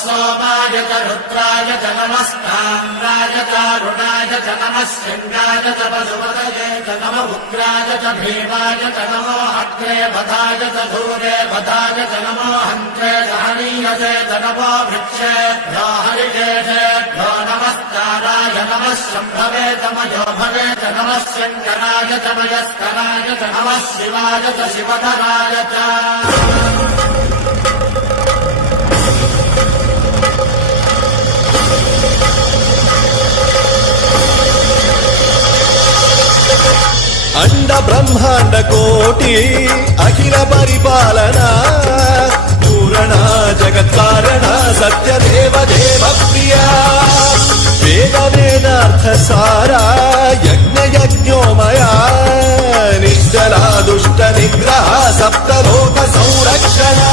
सोमाय च रुद्राय च नमस्ताम्राय चारुणाय च नमः सिंहाय च पशुपतये च नमः उग्राय च भीमाय च नमो अग्रे भदाय च धूरे भदाय च नमो हन्त्रे दहनीयसे च नमो वृक्षेभ्यो हरिकेशेभ्यो नमस्काराय नमः शम्भवे च मयो भवे च नमः शङ्कराय च मयस्कराय च नमः शिवाय च शिवधराय च अंड ब्रह्मांड कोटि अखिल परिपालना पूरणा जगत्कारणा सत्यदेव देव प्रिया वेद वेदार्थ सारा यज्ञ यज्ञोमया निश्चला दुष्ट निग्रह सप्तलोक संरक्षणा